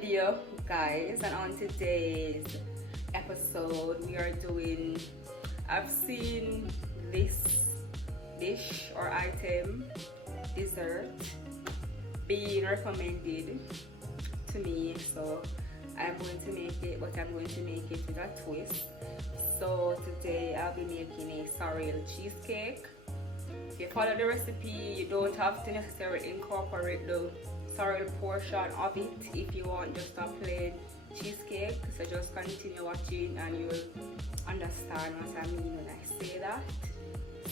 video, guys, and on today's episode we are doing, I've seen this dish or item, dessert, being recommended to me, so I'm going to make it, but I'm going to make it with a twist. So today I'll be making a sorrel cheesecake. If you follow the recipe, you don't have to necessarily incorporate the sorrel portion of it if you want just a plain cheesecake. So just continue watching and you'll understand what I mean when I say that.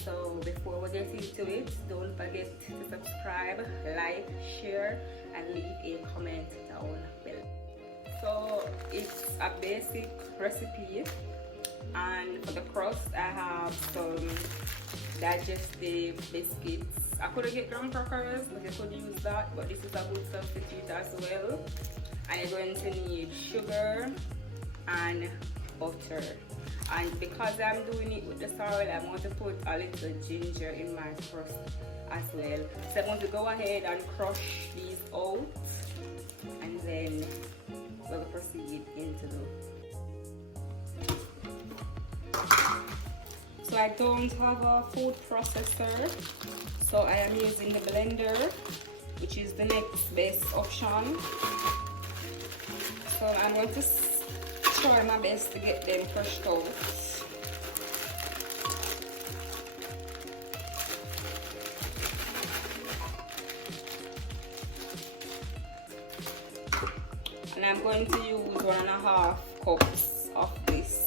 So before we get into it, don't forget to subscribe, like, share, and leave a comment down below. So it's a basic recipe, and for the crust I have some digestive biscuits. I could get graham crackers, but you could use that, but this is a good substitute as well. And you're going to need sugar and butter. And because I'm doing it with the sorrel, I'm going to put a little ginger in my crust as well. So I'm going to go ahead and crush these out, and then we'll proceed into the. So I don't have a food processor, so I am using the blender, which is the next best option. So I'm going to try my best to get them crushed out. And I'm going to use 1.5 cups of this.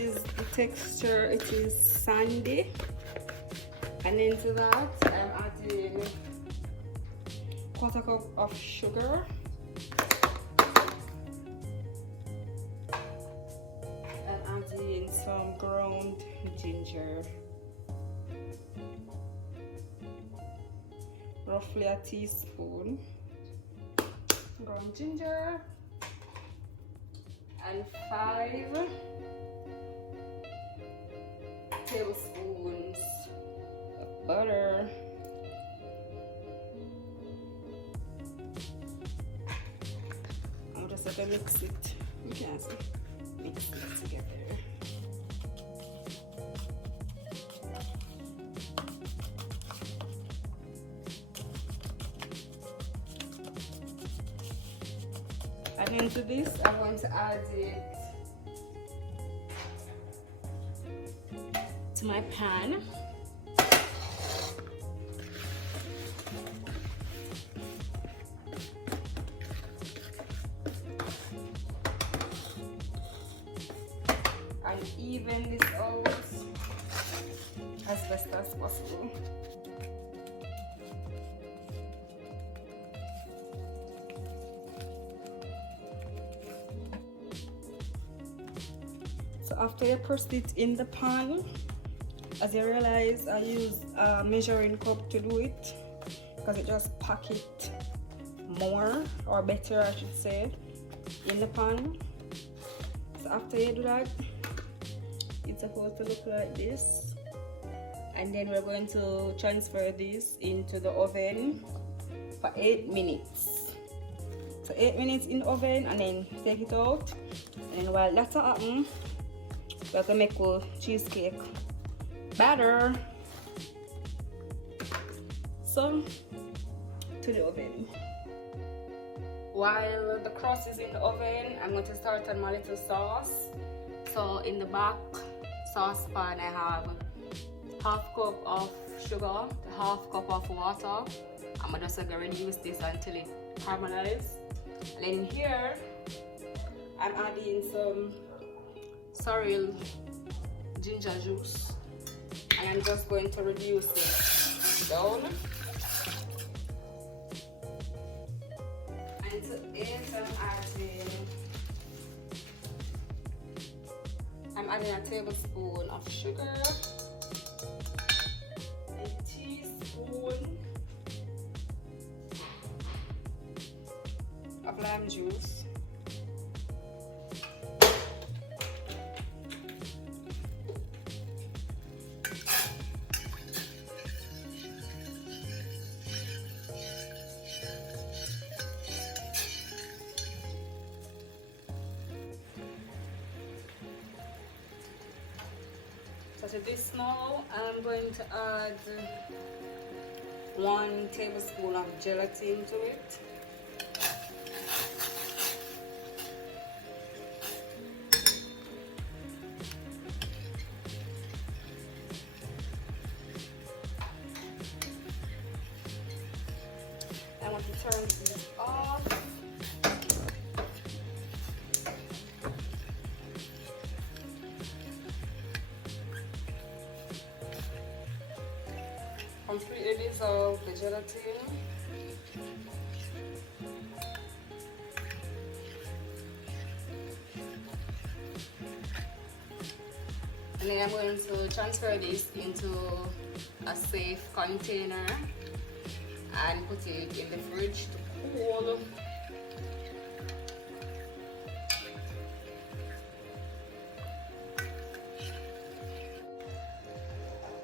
Is the texture, it is sandy, and into that I'm adding 1/4 cup of sugar and adding some ground ginger, roughly a teaspoon ground ginger, and 5 tablespoons of butter, I'm just going to mix it. You can see, mix it together. And into this, I'm going to add it to my pan. And even this out as best as possible. So after you press it in the pan, as you realize, I use a measuring cup to do it because it just pack it more, or better I should say, in the pan. So after you do that, it's supposed to look like this, and then we're going to transfer this into the oven for 8 minutes. So 8 minutes in the oven, and then take it out, and then while that's happening, we have to make a cheesecake batter. So to the oven. While the crust is in the oven, I'm going to start on my little sauce. So in the back saucepan I have 1/2 cup of sugar, 1/2 cup of water. I'm just going to reduce this until it caramelizes. And then here I'm adding some sorrel ginger juice, and I'm just going to reduce it down. And to it I'm adding I'm adding a tablespoon of sugar, a teaspoon of lime juice, so to this now I'm going to add 1 tablespoon of gelatin to it. I want to turn this off. Completely dissolve the gelatin. And then I'm going to transfer this into a safe container and put it in the fridge to cool.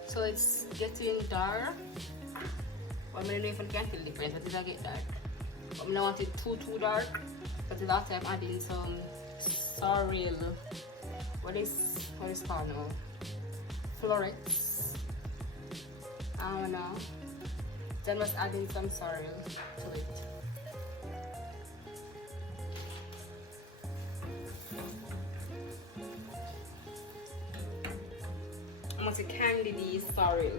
So it's getting dark. Well, I don't know if I can feel the difference, but it'll get dark. But I don't want it too dark, because after I'm adding some sorrel. What is called now? Florets. I don't know. Then was adding some sorrel to it. I'm going to candy these sorrel.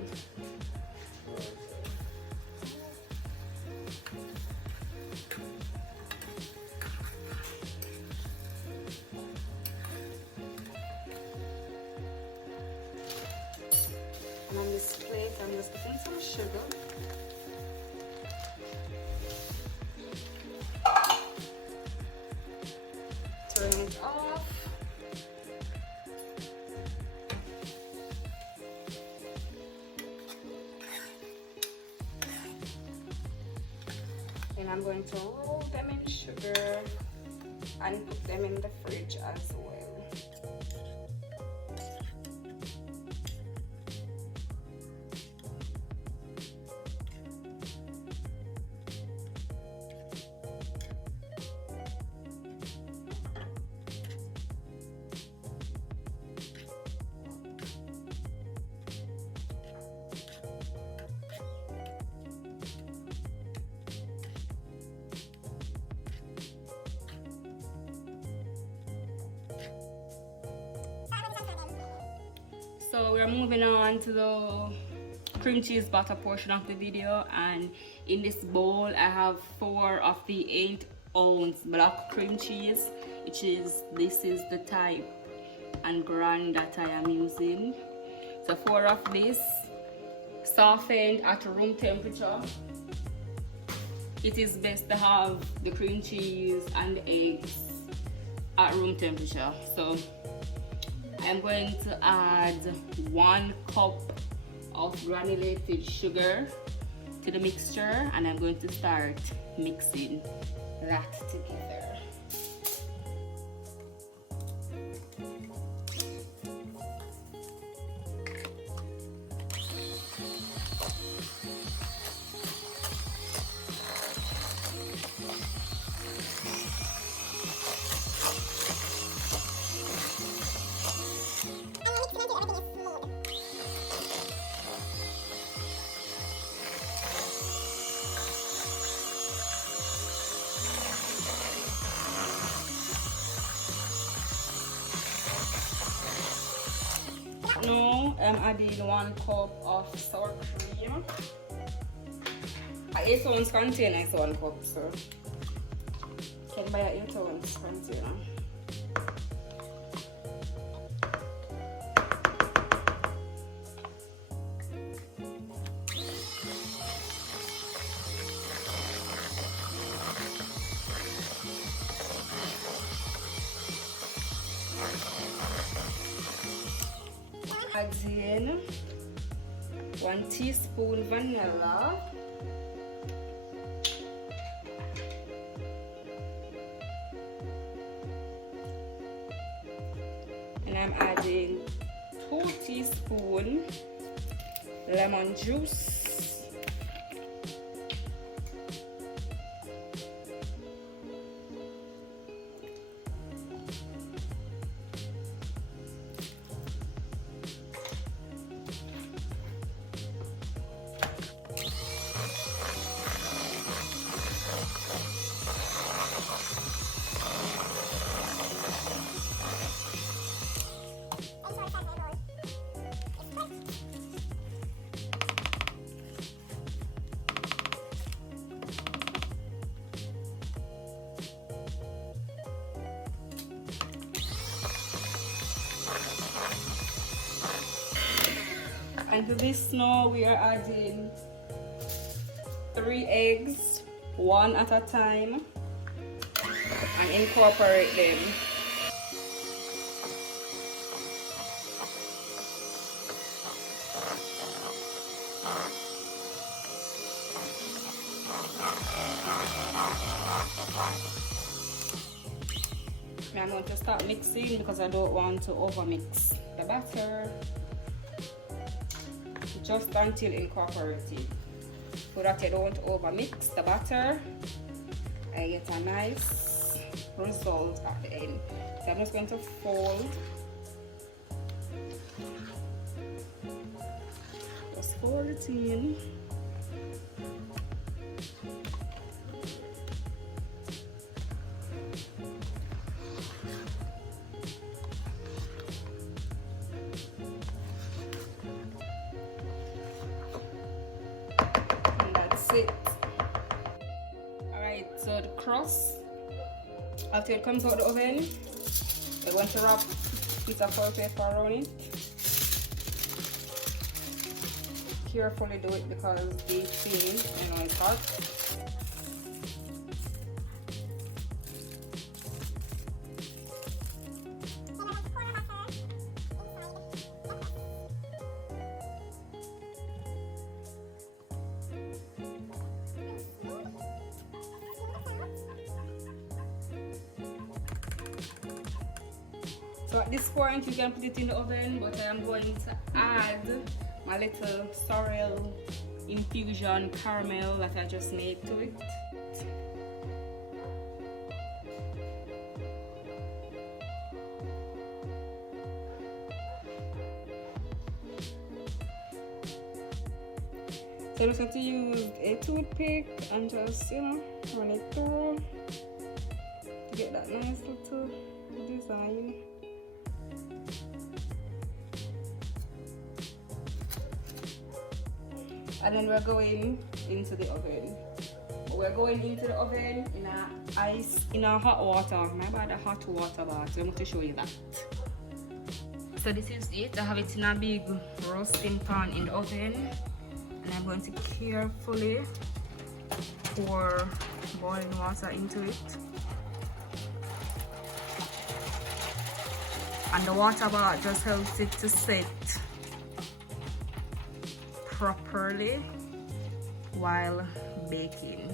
And on this plate, I'm just putting some sugar. Turn it off. And I'm going to roll them in sugar and put them in the fridge as well. So we're moving on to the cream cheese butter portion of the video, and in this bowl I have 4 of the 8-ounce block cream cheese, which is, this is the type and brand that I am using. So 4 of this, softened at room temperature. It is best to have the cream cheese and the eggs at room temperature. So I'm going to add 1 cup of granulated sugar to the mixture, and I'm going to start mixing that together. Now I'm adding 1 cup of sour cream. A 8-ounce container is 1 cup, so you can buy an 8-ounce container. 1 teaspoon vanilla, and I'm adding 2 teaspoons lemon juice, and to this now we are adding 3 eggs, 1 at a time, and incorporate them. I'm going to start mixing because I don't want to overmix the batter, just until incorporated, so that I don't overmix the batter. I get a nice result at the end. So I'm just going to fold, just fold it in. It. Alright, so the crust, after it comes out of the oven, we're going to wrap a piece of foil paper around it. Carefully do it because the thing, it's hot. So at this point you can put it in the oven, but I am going to add my little Sorrel infusion caramel that I just made to it. So I'm just going to use a toothpick and just, run it through to get that nice little design. And then we're going into the oven. We're going into the oven in a hot water. My bad, a hot water bath. So I'm going to show you that. So this is it. I have it in a big roasting pan in the oven, and I'm going to carefully pour boiling water into it. And the water bath just helps it to set properly while baking.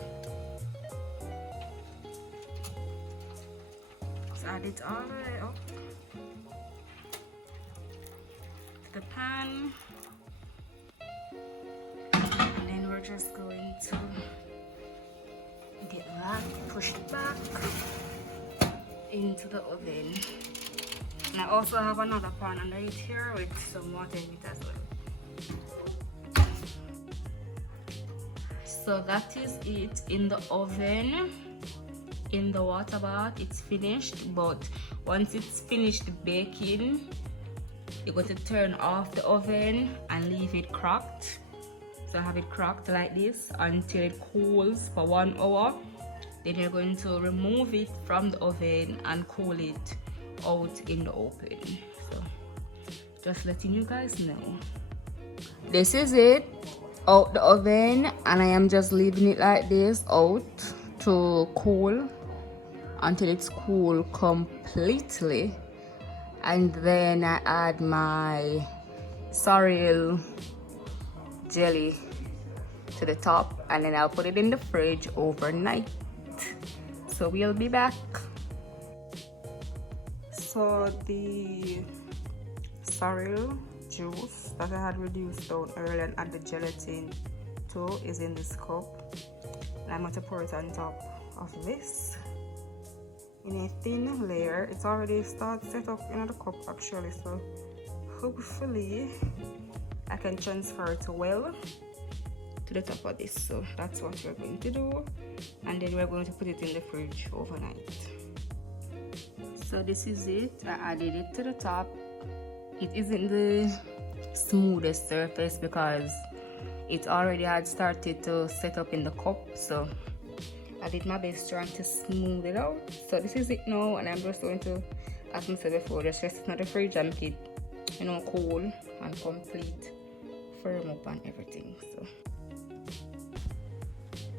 Let's add it all the way up to the pan, and then we're just going to get that pushed back into the oven. And I also have another pan under it here with some water in it as well. So that is it in the oven. In the water bath, it's finished, but once it's finished baking, you're going to turn off the oven and leave it cracked. So have it cracked like this until it cools for 1 hour. Then you're going to remove it from the oven and cool it out in the open. So just letting you guys know. This is it out the oven, and I am just leaving it like this out to cool until it's cool completely, and then I add my Sorrel jelly to the top, and then I'll put it in the fridge overnight. So we'll be back. So the sorrel juice that I had reduced down earlier and add the gelatin to is in this cup, and I'm going to pour it on top of this in a thin layer. It's already started set up in the cup actually, so hopefully I can transfer it well to the top of this. So that's what we're going to do, and then we're going to put it in the fridge overnight. So this is it. I added it to the top. It isn't the smoothest surface because it already had started to set up in the cup, so I did my best trying to smooth it out. So this is it now, and I'm just going to, as I said before, just rest it in the fridge and make it, you know, cool and complete, firm up and everything.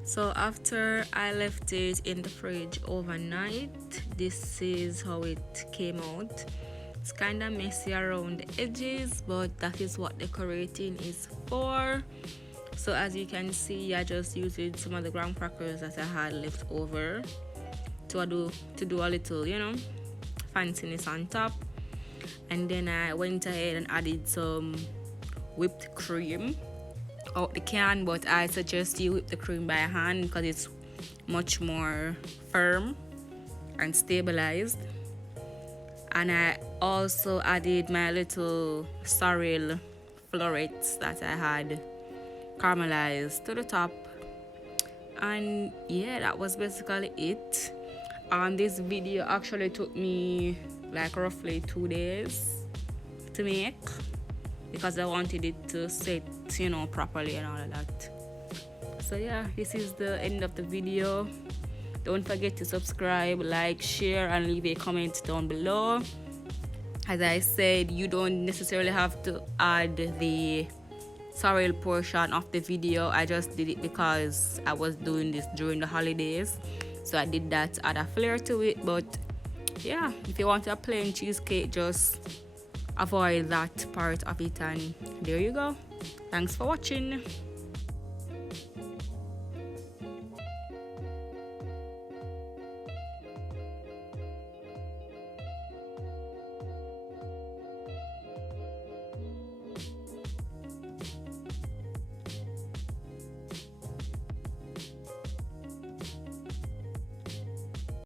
So after I left it in the fridge overnight, this is how it came out. It's kind of messy around the edges, but that is what decorating is for. So as you can see, I just used some of the graham crackers that I had left over to do a little, you know, fanciness on top. And then I went ahead and added some whipped cream out the can, but I suggest you whip the cream by hand because it's much more firm and stabilized. And I also added my little sorrel florets that I had caramelized to the top, and yeah, that was basically it. This video actually took me like roughly 2 days to make because I wanted it to set, you know, properly and all of that. So yeah, this is the end of the video. Don't forget to subscribe, like, share, and leave a comment down below. As I said, you don't necessarily have to add the sorrel portion of the video. I just did it because I was doing this during the holidays, so I did that to add a flair to it. But yeah, if you want a plain cheesecake, just avoid that part of it, and there you go. Thanks for watching.